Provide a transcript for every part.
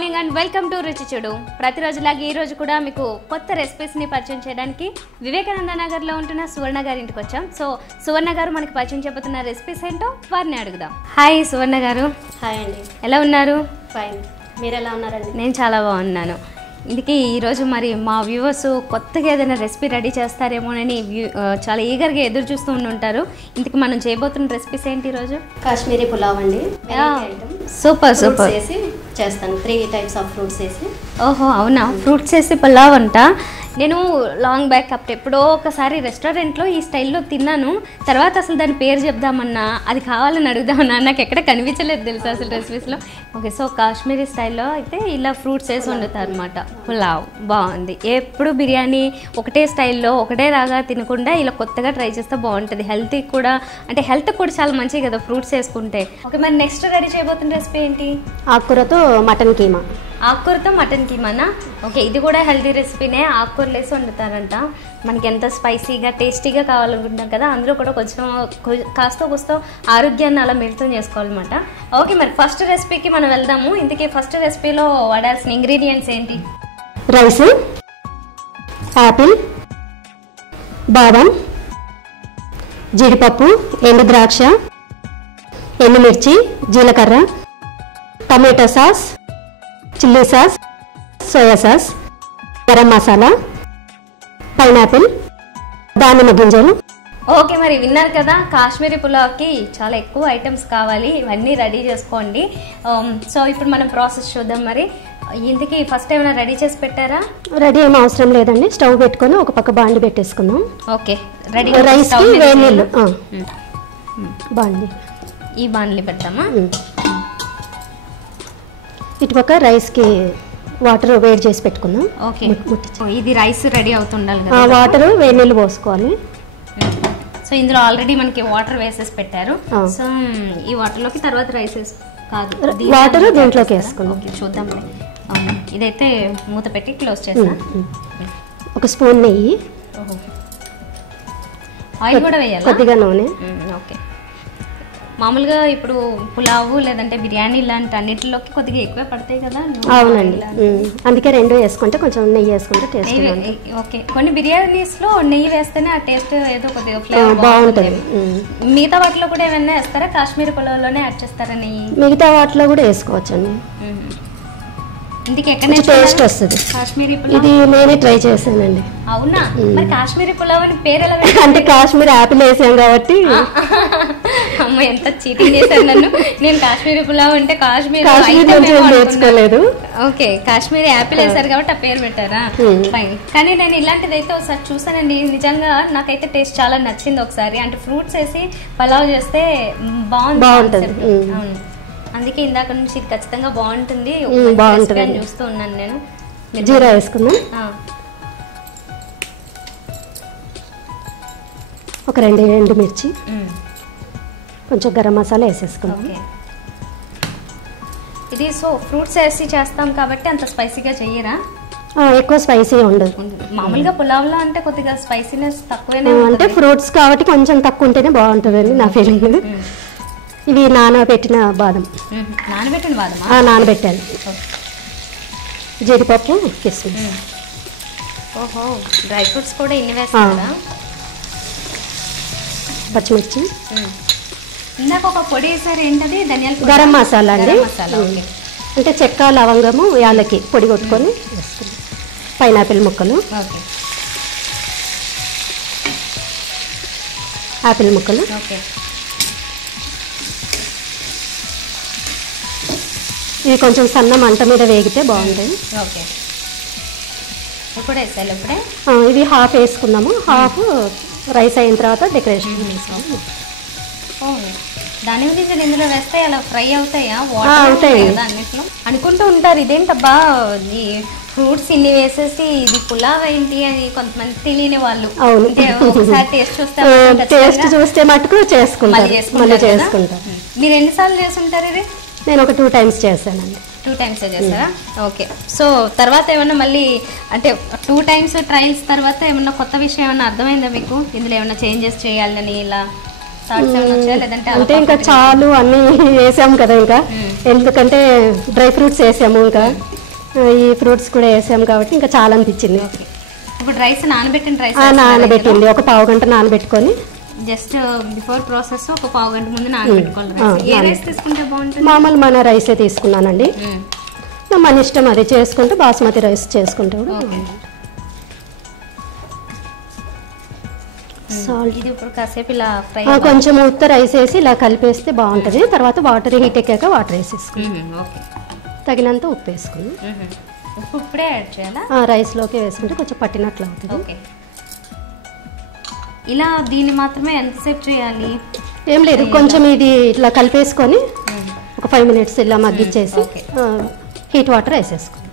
Morning and welcome to రుచి చూడు. ప్రతిరోజులాగా ఈ రోజు కూడా మీకు కొత్త రెసిపీస్ని పరిచయం చేయడానికి వివేకానంద నగర్లో ఉంటున్న సువర్ణ గారి ఇంటికి వచ్చాం. సో సువర్ణ గారు మనకి పరిచయం చెబుతున్న రెసిపీస్ ఏంటో వారిని అడుగుదాం. హాయ్ సువర్ణ గారు. హాయ్ అండి. ఎలా ఉన్నారు? ఫైన్. మీరు ఎలా ఉన్నారండి? నేను చాలా బాగున్నాను. ఇందుకే ఈరోజు మరి మా వ్యూవర్స్ కొత్తగా ఏదైనా రెసిపీ రెడీ చేస్తారేమోనని చాలా ఈగర్గా ఎదురు చూస్తూ ఉంటారు. ఇందుకు మనం చేయబోతున్న రెసిపీస్ ఏంటి ఈరోజు? కాశ్మీరీ పులావ్ అండి. సూపర్ సూపర్ వేసి చేస్తాను. 3 types ఆఫ్ ఫ్రూట్స్ వేసి. ఓహో అవునా, ఫ్రూట్స్ వేసి పులావ్ అంట. నేను లాంగ్ బ్యాక్ అప్పుడు ఎప్పుడో ఒకసారి రెస్టారెంట్లో ఈ స్టైల్లో తిన్నాను. తర్వాత అసలు దాని పేరు చెప్దామన్నా, అది కావాలని అడుగుదామన్నా, నాకు ఎక్కడ కనిపించలేదు తెలుసు అసలు రెసిపీస్లో. ఓకే, సో కాశ్మీరీ స్టైల్లో అయితే ఇలా ఫ్రూట్స్ వేసి వండుతారు అనమాట పులావ్. బాగుంది. ఎప్పుడు బిర్యానీ ఒకటే స్టైల్లో ఒకటే రాగా తినకుండా ఇలా కొత్తగా ట్రై చేస్తే బాగుంటుంది. హెల్త్కి కూడా, అంటే హెల్త్కి కూడా చాలా మంచిది కదా ఫ్రూట్స్ వేసుకుంటే. ఓకే, మరి నెక్స్ట్ రెడీ చేయబోతున్న రెసిపీ ఏంటి? ఆకుకూరతో మటన్ కీమా. ఆకుకూరతో మటన్ కీమానా? ఓకే, ఇది కూడా హెల్తీ రెసిపీనే. ఆకుకూరలు వేసి వండుతారంట. మనకి ఎంత స్పైసీగా టేస్టీగా కావాలనుకుంటాం కదా, అందులో కూడా కొంచెం కాస్త కూస్తో ఆరోగ్యాన్ని అలా మిళితం చేసుకోవాలన్నమాట. ఓకే, మరి ఫస్ట్ రెసిపీకి మనం వెళ్దాము. ఇందుకే ఫస్ట్ రెసిపీలో వాడాల్సిన ఇంగ్రీడియంట్స్ ఏంటి? రైస్, యాపిల్, బాదం, జీడిపప్పు, ఎండు ద్రాక్ష, ఎండుమిర్చి, జీలకర్ర, tomato sauce, chilli sauce, soya sauce, garam masala, pineapple, దానిమ్మ గింజలు. ఓకే, మరి విన్నారు కదా, కాశ్మీరీ పులావ్కి చాలా ఎక్కువ ఐటమ్స్ కావాలి. ఇవన్నీ రెడీ చేసుకోండి. సో ఇప్పుడు మనం ప్రాసెస్ చూద్దాం. మరి ఇందుకు ఫస్ట్ ఏమైనా రెడీ చేసి పెట్టారా? రెడీ ఏం అవసరం లేదండి. స్టవ్ పెట్టుకొని ఒక పక్క బాండి పెట్టేసుకుందాం. Okay, ready. రైస్కి వేడి నీళ్ళు బాండి, ఈ బాండ్లీ పెడతామా? ఇటుపక్క రైస్కి వాటర్ వేడి చేసి పెట్టుకుందాం. ఓకే, ఇది రైస్ రెడీ అవుతుండాలి కదా. వాటర్ వేడి నీళ్ళు పోసుకోవాలి. సో ఇందులో ఆల్రెడీ మనకి వాటర్ వేసేసి పెట్టారు. సో ఈ వాటర్లోకి తర్వాత రైస్ కాదు, వాటర్ దీంట్లోకి వేసుకుందాం. ఓకే, చూద్దాం. ఇదైతే మూత పెట్టి క్లోజ్ చేస్తా. ఒక స్పూన్ నెయ్యి, ఆయిల్ కూడా వేయాలి, కొద్దిగా నూనె. ఓకే, మామూలుగా ఇప్పుడు పులావు లేదంటే బిర్యానీ ఇలాంటి అన్నిటిలోకి కొద్దిగా ఎక్కువ పడతాయి కదా. అవునండి, అందుకే రెండు వేసుకుంటే కొంచెం నెయ్యి వేసుకుంటే టేస్ట్. ఓకే, కొన్ని బిర్యానీస్ లో నెయ్యి వేస్తేనే ఆ టేస్ట్ ఏదో కొద్దిగా ఫ్లేవర్ బాగుంటుంది. మిగతా వాటిలో కూడా ఏమైనా వేస్తారా? కాశ్మీరీ పులావ్లోనే యాడ్ చేస్తారా నెయ్యి? మిగతా వాటిలో కూడా వేసుకోవచ్చండి. ఇందుకు ఎక్కడ టేస్ట్ వస్తుంది కాశ్మీరీ పులావ్? ఇది నేనే ట్రై చేశానండి. అవునా, మరి కాశ్మీరీ పులావ్ అని పేరు ఎలా? అంటే కాశ్మీర్ యాపిల్ వేసాం కాబట్టి. అమ్మ, ఎంత చీటింగ్ చేశారు నన్ను. నేను కాశ్మీరీ పులావ్ అంటే కాశ్మీర్ నేర్చుకోలేదు. ఓకే, కాశ్మీరీ యాపిల్ వేసారు కాబట్టి ఆ పేరు పెట్టారా? ఫైన్. కానీ నేను ఇలాంటిది అయితే ఒకసారి చూసానండి. నిజంగా నాకైతే టేస్ట్ చాలా నచ్చింది. ఒకసారి అంటే ఫ్రూట్స్ వేసి పులావ్ చేస్తే బాగుంటుంది. అవును, అందుకే ఇందాక నుంచి ఇది ఖచ్చితంగా బాగుంటుంది చూస్తూ ఉన్నాను నేను. జీరా వేసుకుందాం. ఒక 2 ఎండుమిర్చి, కొంచెం గరం మసాలా వేసేసుకుందాం. ఇది సో ఫ్రూట్స్ వేసి చేస్తాం కాబట్టి అంత స్పైసీగా చెయ్యరా? ఎక్కువ స్పైసీ ఉండదు. మామూలుగా పులావ్లో అంటే కొద్దిగా స్పైసీనెస్ తక్కువనే. అంటే ఫ్రూట్స్ కాబట్టి కొంచెం తక్కువ ఉంటేనే బాగుంటుందండి నా ఫీలింగ్. ఇవి నానబెట్టిన బాదం. నానబెట్టిన బాదం? నానబెట్టాను. జీడిపప్పు, కిస్మిస్. ఓహో, డ్రై ఫ్రూట్స్ కూడా ఇన్ని వేస్తారా? పచ్చిమిర్చి. ఇందాక ఒక పొడి వేసారు, ఏంటది? ధనియాల గరం మసాలా అండి. అంటే చెక్క, లవంగము, యాలకి పొడి కొట్టుకొని వేసుకుందాం. పైనాపిల్ ముక్కలు, ఆపిల్ ముక్కలు. ఇవి కొంచెం సన్న మంట మీద వేగితే బాగుంటుంది. ఓకే, ఇప్పుడు వేసాలి. ఇప్పుడే ఇవి హాఫ్ వేసుకుందాము. హాఫ్ రైస్ అయిన తర్వాత డెకరేషన్ వేసుకోవాలి. దాని గురించి ఇందులో వేస్తే అలా ఫ్రై అవుతాయా? అవుతాయి కదా అన్నిట్లో. అనుకుంటూ ఉంటారు ఇదేంటబ్బా ఈ ఫ్రూట్స్ ఇన్ని వేసేసి ఇది పులావ్ ఏంటి అని కొంతమంది తెలియని వాళ్ళు. ఒకసారి టేస్ట్ చూస్తే మటుకు చేసుకుంటారు. మీరు ఎన్నిసార్లు చేస్తుంటారు ఇది? నేను ఒక 2 times చేశానండి. 2 times చేస్తారా? ఓకే, సో తర్వాత ఏమన్నా మళ్ళీ అంటే 2 times ట్రయల్స్ తర్వాత ఏమన్నా కొత్త విషయం ఏమన్నా అర్థమైందా మీకు? ఇందులో ఏమన్నా చేంజెస్ చేయాలని ఇలా? థాట్స్ ఏమైనా వచ్చాయా లేదంటే అంటే ఇంకా చాలు అన్నీ వేసాము కదా, ఇంకా ఎందుకంటే డ్రై ఫ్రూట్స్ వేసాము, ఇంకా ఈ ఫ్రూట్స్ కూడా వేసాము కాబట్టి ఇంకా చాలా అనిపించింది. ఇప్పుడు రైస్ నానబెట్టిన రైస్ నానబెట్టింది, ఒక పావు గంట నానబెట్టుకొని జస్ట్ బిఫోర్ ప్రాసెస్ ఒక పావు గంట ముందు నానబెట్టుకోవాలి. ఏ రైస్ తీసుకుంటే బాగుంటుంది? మామూలు మన రైసే తీసుకున్నానండి, మన ఇష్టం అది చేసుకుంటే బాస్మతి రైస్ చేసుకుంటే కూడా సాల్ట్. ఇది ఇప్పుడు కాసేపు ఇలా ఫ్రై కొంచెం ఉత్త రైస్ వేసి ఇలా కలిపేస్తే బాగుంటుంది. తర్వాత వాటర్ హీట్ ఎక్కాక వాటర్ వేసేసుకుని తగినంత ఉప్పు వేసుకుని ఉప్పు ఇప్పుడే యాడ్ చేయాలా? రైస్లోకి వేసుకుంటే కొంచెం పట్టినట్లు అవుతుంది. ఓకే, ఇలా దీన్ని మాత్రమే ఎంతసేపు చేయాలి? ఏం లేదు, కొంచెం ఇది ఇట్లా కలిపేసుకొని ఒక 5 minutes ఇలా మగ్గిచ్చేసి హీట్ వాటర్ వేసేసుకుని.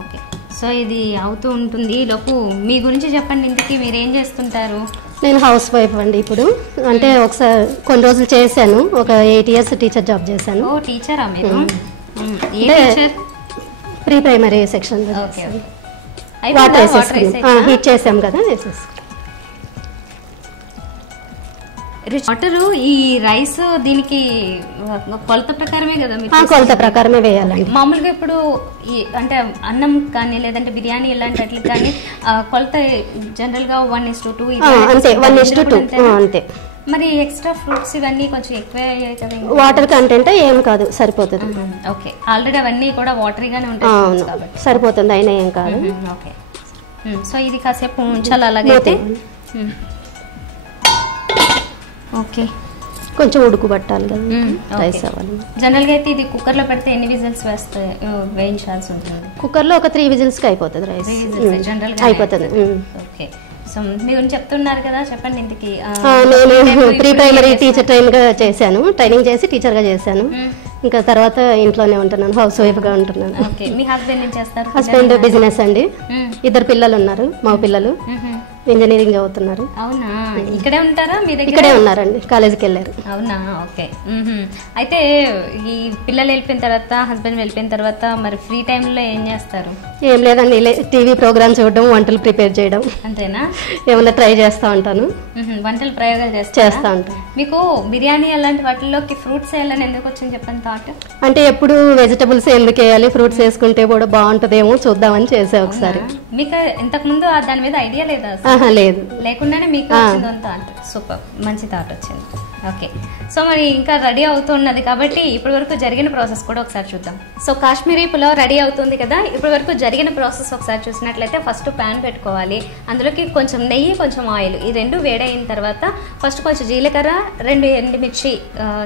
ఓకే, సో ఇది అవుతూ ఉంటుంది. లోపు మీ గురించి చెప్పండి, ఇంటికి మీరు ఏం చేస్తుంటారు? నేను హౌస్ వైఫ్ అండి. ఇప్పుడు అంటే ఒకసారి కొన్ని రోజులు చేశాను, ఒక 8 years టీచర్ జాబ్ చేశాను. ఓ టీచరా మీరు? ఏ teacher? Pre primary section. Water వేసేసుకుని హీట్ చేసాం కదా, వేసేసుకుని వాటర్. ఈ రైస్ దీనికి కొలత ప్రకారమే కదా మీరు? కొలత ప్రకారమే వేయాలండి. మామూలుగా ఇప్పుడు అంటే అన్నం కానీ లేదంటే బిర్యానీ ఇలాంటి వాటికి కానీ కొలత జనరల్ గా 1:2 అంతే, 1:2 అంతే. మరి ఎక్స్ట్రా ఫ్రూట్స్ ఇవన్నీ కొంచెం ఎక్కువే అయ్యాయి కదా? వాటర్ కంటెంట్ ఏం కాదు, సరిపోతుంది. ఓకే, ఆల్రెడీ అవన్నీ కూడా వాటరీగానే ఉంటాయి కాబట్టి సరిపోతుంది, అయినా ఏం కాదు. ఓకే, సో ఇది కాసేపు ఉంచాలి అలాగైతే. ఓకే, కొంచెం ఉడుకు పట్టాలి కదా రైస్ అవ్వాలి. జనరల్ గా అయితే ఇది కుక్కర్ లో పెడితే ఎన్ని విజిల్స్ వేయించాల్సి ఉంటుంది? కుక్కర్ లో ఒక 3 whistles కి అయిపోతుంది రైస్, జనరల్ గా అయిపోతుంది. ఓకే, సో మీ గురించి చెప్తున్నారు కదా, చెప్పండి ఇంటికి. నేను ప్రీ ప్రైమరీ టీచర్ చేశాను, ట్రైనింగ్ చేసి టీచర్ గా చేశాను. ఇంకా తర్వాత ఇంట్లోనే ఉంటున్నాను, హౌస్ వైఫ్ గా ఉంటున్నాను. ఓకే, మీ హస్బెండ్ ఏం చేస్తారు? హస్బెండ్ బిజినెస్ అండి. 2 పిల్లలు ఉన్నారు, మా పిల్లలు ఇంజనీరింగ్ చదువుతున్నారు. అవునా, ఇక్కడే ఉంటారా? మీ దగ్గర ఇక్కడే ఉన్నారండి, కాలేజీకి వెళ్ళారు. అవునా, ఓకే. అయితే ఈ పిల్లలు వెళ్ళిపోయిన తర్వాత, హస్బెండ్ వెళ్ళిపోయిన తర్వాత మరి ఫ్రీ టైంలో ఏం చేస్తారు? ఏం లేదండి, టీవీ ప్రోగ్రామ్ చూడడం, వంటలు ప్రిపేర్ చేయడం. అంతేనా? ఏమన్నా ట్రై చేస్తా ఉంటాను. వంటలు ప్రయోగాలు చేస్తా ఉంటాను. మీకు బిర్యానీ అలాంటి వాటిల్లోకి ఫ్రూట్స్ వేయాలని ఎందుకు వచ్చింది చెప్పండి థాట్? అంటే ఎప్పుడు వెజిటబుల్స్ ఎందుకు వేయాలి, ఫ్రూట్స్ వేసుకుంటే కూడా బాగుంటుందేమో చూద్దామని చేసా ఒకసారి. మీకు ఇంతకు ముందు దాని మీద ఐడియా లేదా? లేదు, లేకుండానే మీకు వచ్చింది థాట్. సూపర్, మంచి థాట్ వచ్చింది. ఓకే, సో మరి ఇంకా రెడీ అవుతున్నది కాబట్టి ఇప్పటి వరకు జరిగిన ప్రాసెస్ కూడా ఒకసారి చూద్దాం. సో కాశ్మీరీ పులావ్ రెడీ అవుతుంది కదా, ఇప్పటి వరకు జరిగిన ప్రాసెస్ ఒకసారి చూసినట్లయితే ఫస్ట్ ప్యాన్ పెట్టుకోవాలి, అందులోకి కొంచెం నెయ్యి, కొంచెం ఆయిల్, ఈ రెండు వేడైన తర్వాత ఫస్ట్ కొంచెం జీలకర్ర, 2 ఎండుమిర్చి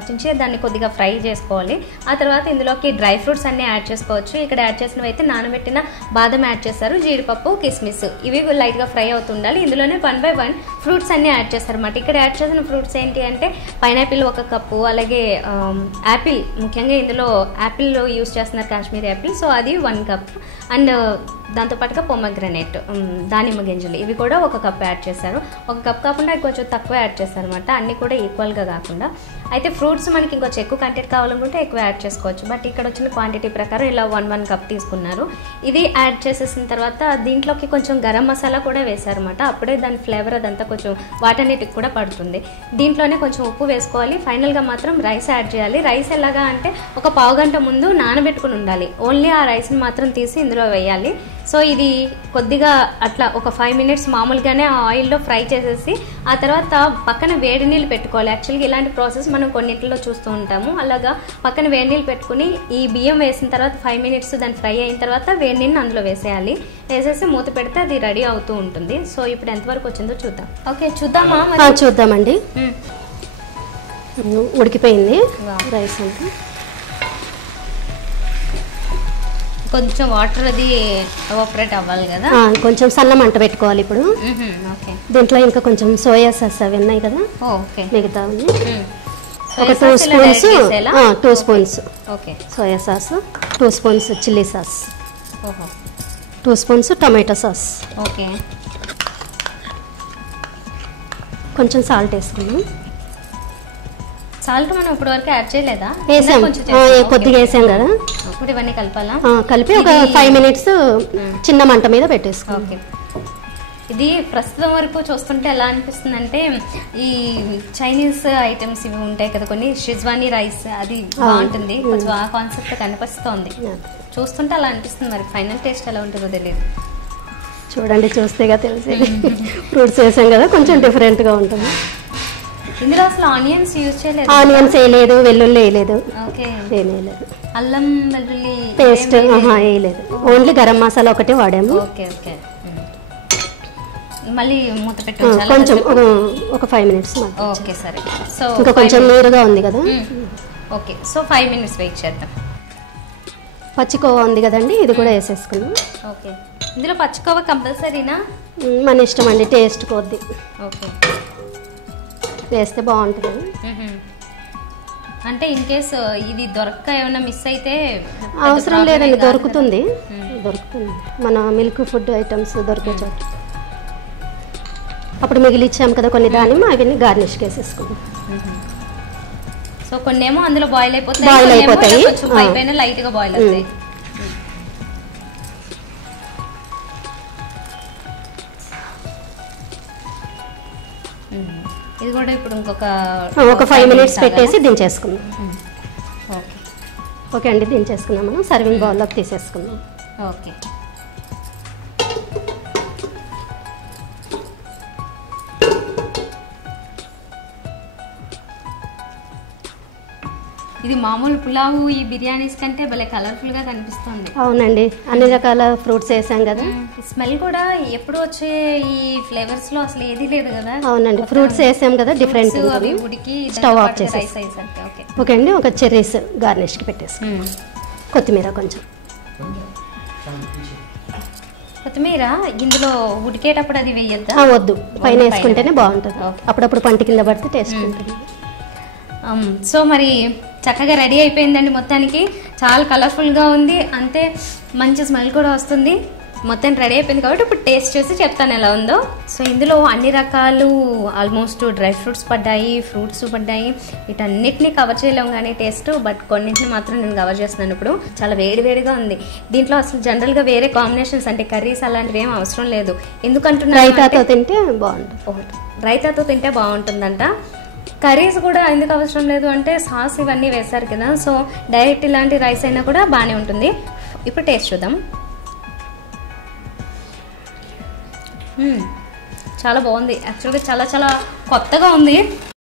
చించి దాన్ని కొద్దిగా ఫ్రై చేసుకోవాలి. ఆ తర్వాత ఇందులోకి డ్రై ఫ్రూట్స్ అన్ని యాడ్ చేసుకోవచ్చు. ఇక్కడ యాడ్ చేసినవి అయితే నానబెట్టిన బాదం యాడ్ చేస్తారు, జీడిపప్పు, కిస్మిస్, ఇవి లైట్ గా ఫ్రై అవుతుండాలి. ఇందులోనే 1 by 1 ఫ్రూట్స్ అన్ని యాడ్ చేస్తారు అన్నమాట. ఇక్కడ యాడ్ చేసిన ఫ్రూట్స్ ఏంటి అంటే పైనాపిల్ 1 కప్పు, అలాగే యాపిల్, ముఖ్యంగా ఇందులో యాపిల్ యూస్ చేస్తున్నారు, కాశ్మీరీ యాపిల్, సో అది 1 కప్. అండ్ దాంతోపాటుగా పొమగ్రనేట్, దానిమ్మ గింజలు, ఇవి కూడా 1 కప్ యాడ్ చేశారు. 1 కప్ కాకుండా కొంచెం తక్కువ యాడ్ చేస్తారు అనమాట, అన్ని కూడా ఈక్వల్గా కాకుండా. అయితే ఫ్రూట్స్ మనకి ఇంకొంచెం ఎక్కువ కంటెంట్ కావాలనుకుంటే ఎక్కువ యాడ్ చేసుకోవచ్చు, బట్ ఇక్కడ వచ్చిన క్వాంటిటీ ప్రకారం ఇలా 1 కప్ తీసుకున్నారు. ఇది యాడ్ చేసేసిన తర్వాత దీంట్లోకి కొంచెం గరం మసాలా కూడా వేశారన్నమాట, అప్పుడే దాని ఫ్లేవర్ అదంతా కొంచెం వాటన్నిటికి కూడా పడుతుంది. దీంట్లోనే కొంచెం ఉప్పు వేసుకోవాలి. ఫైనల్గా మాత్రం రైస్ యాడ్ చేయాలి. రైస్ ఎలాగా అంటే ఒక పావు గంట ముందు నానబెట్టుకుని ఉండాలి, ఓన్లీ ఆ రైస్ని మాత్రం తీసి ఇందులో వేయాలి. సో ఇది కొద్దిగా అట్లా ఒక 5 minutes మామూలుగానే ఆ ఆయిల్లో ఫ్రై చేసేసి ఆ తర్వాత పక్కన వేడి నీళ్ళు పెట్టుకోవాలి. యాక్చువల్గా ఇలాంటి ప్రాసెస్ మనం కొన్నింటిలో చూస్తూ ఉంటాము. అలాగా పక్కన వేడి నీళ్ళు పెట్టుకుని ఈ బియ్యం వేసిన తర్వాత 5 minutes దాన్ని ఫ్రై అయిన తర్వాత వేడి నీళ్ళని అందులో వేసేయాలి. వేసేసి మూత పెడితే అది రెడీ అవుతూ ఉంటుంది. సో ఇప్పుడు ఎంతవరకు వచ్చిందో చూద్దాం. ఓకే, చూద్దామా? చూద్దామండి. ఉడికిపోయింది రైస్ అంతా. కొంచెం వాటర్ అది ఎవాపరేట్ అవ్వాలి కదా, కొంచెం సన్న మంట పెట్టుకోవాలి. ఇప్పుడు దీంట్లో ఇంకా కొంచెం సోయా సాస్ అవి ఉన్నాయి కదా, మిగతా ఒక 2 spoons, 2 spoons soya sauce, 2 spoons chilli sauce, 2 spoons tomato sauce, కొంచెం సాల్ట్ వేసుకున్నాం. సాల్ట్ మనం ఇప్పుడు వరకు యాడ్ చేయలేదా? వేసాం, కొద్దిగా వేసాం కదా. ఇప్పుడు ఇవన్నీ కలపాలా? కలిపి ఒక 5 minutes చిన్న మంట మీద పెట్టేసుకో. ఇది ప్రస్తుతం వరకు చూస్తుంటే ఎలా అనిపిస్తుంది అంటే ఈ చైనీస్ ఐటమ్స్ ఇవి ఉంటాయి కదా కొన్ని, షిజ్వానీ రైస్ అది బాగుంటుంది కొంచెం, ఆ కాన్సెప్ట్ కనిపిస్తోంది చూస్తుంటే అలా అనిపిస్తుంది. మరి ఫైనల్ టేస్ట్ ఎలా ఉంటుందో తెలియదు, చూడండి చూస్తేగా తెలిసేది. ఫ్రూట్స్ వేసాం కదా కొంచెం డిఫరెంట్గా ఉంటుంది. ఇందులో అసలు ఆనియన్స్ యూజ్ చేయలేదు, ఆనియన్స్ వేయలేదు, వెల్లుల్లి వేయలేదు, ఓకే వేయలేదు, అల్లం వెల్లుల్లి పేస్ట్ వేయలేదు, ఓన్లీ గరం మసాలా ఒకటే వాడాము. Okay okay. మళ్ళీ మూత పెట్టి కొంచెం ఒక 5 minutes. ఓకే సరే. సో ఇంకా కొంచెం నీరుగా ఉంది కదా. ఓకే సో 5 minutes వెయిట్ చేద్దాం. పచ్చికోవా ఉంది కదండి, ఇది కూడా వేసేసుకున్నాం. ఓకే, ఇందులో పచ్చికోవా కంపల్సరీనా? మన ఇష్టం అండి, టేస్ట్ కొద్ది ఓకే వేస్తే బాగుంటుంది. అంటే ఇన్ కేస్ ఇది దొరక్క ఏమైనా మిస్ అయితే అవసరం లేదండి, దొరుకుతుంది. మన మిల్క్ ఫుడ్ ఐటమ్స్ దొరికే చోట. అప్పుడు మిగిలిచ్చాము కదా కొన్ని దానిమ్మ, అవన్నీ గార్నిష్కి వేసేసుకుందాం. సో కొన్ని ఏమో అందులో బాయిల్ అయిపోతాయి, కొంచెం పైపైన లైట్ గా బాయిల్ అవుతాయి. ఇది కూడా ఇప్పుడు ఇంకొక 5 minutes పెట్టేసి దించేసుకుందాం. ఓకే అండి, దించేసుకుందాం. మనం సర్వింగ్ బౌల్లోకి తీసేసుకుందాం. ఓకే ఇది మామూలు పులావు ఈ బిర్యానీస్ కంటే భలే కలర్ఫుల్ గా కనిపిస్తుంది. అవునండి, అన్ని రకాల ఫ్రూట్స్ వేసాం కదా. స్మెల్ కూడా ఎప్పుడు వచ్చే ఈ ఫ్లేవర్స్ లో అసలు ఏది లేదు కదా. అవునండి, ఫ్రూట్స్ వేసాం కదా, డిఫరెంట్. స్టవ్ ఆఫ్ చేసి ఓకే అండి, ఒక చెర్రీస్ గార్నిష్ కి పెట్టేసి కొత్తిమీర కొంచెం. కొత్తిమీర ఇందులో ఉడికేటప్పుడు అది వేయద్దా? వద్దు, పైన వేసుకుంటేనే బాగుంటుంది. అప్పుడప్పుడు పంట కింద పడితే టేస్ట్ ఉంటుంది. సో మరి చక్కగా రెడీ అయిపోయిందండి. మొత్తానికి చాలా కలర్ఫుల్గా ఉంది, అంతే మంచి స్మెల్ కూడా వస్తుంది. మొత్తం రెడీ అయిపోయింది కాబట్టి ఇప్పుడు టేస్ట్ చేసి చెప్తాను ఎలా ఉందో. సో ఇందులో అన్ని రకాలు ఆల్మోస్ట్ డ్రై ఫ్రూట్స్ పడ్డాయి, ఫ్రూట్స్ పడ్డాయి. వీటన్నిటిని కవర్ చేయలేము కానీ టేస్ట్, బట్ కొన్నింటిని మాత్రం నేను కవర్ చేస్తున్నాను. ఇప్పుడు చాలా వేడివేడిగా ఉంది. దీంట్లో అసలు జనరల్గా వేరే కాంబినేషన్స్ అంటే కర్రీస్ అలాంటివి ఏం అవసరం లేదు. ఎందుకంటున్నా రైతాతో తింటే బాగుంటుంది. రైతాతో తింటే బాగుంటుందంట. కర్రీస్ కూడా ఎందుకు అవసరం లేదు అంటే సాస్ ఇవన్నీ వేశారు కదా, సో డైరెక్ట్ ఇలాంటి రైస్ అయినా కూడా బాగానే ఉంటుంది. ఇప్పుడు టేస్ట్ చూద్దాం. చాలా బాగుంది, యాక్చువల్గా చాలా చాలా కొత్తగా ఉంది.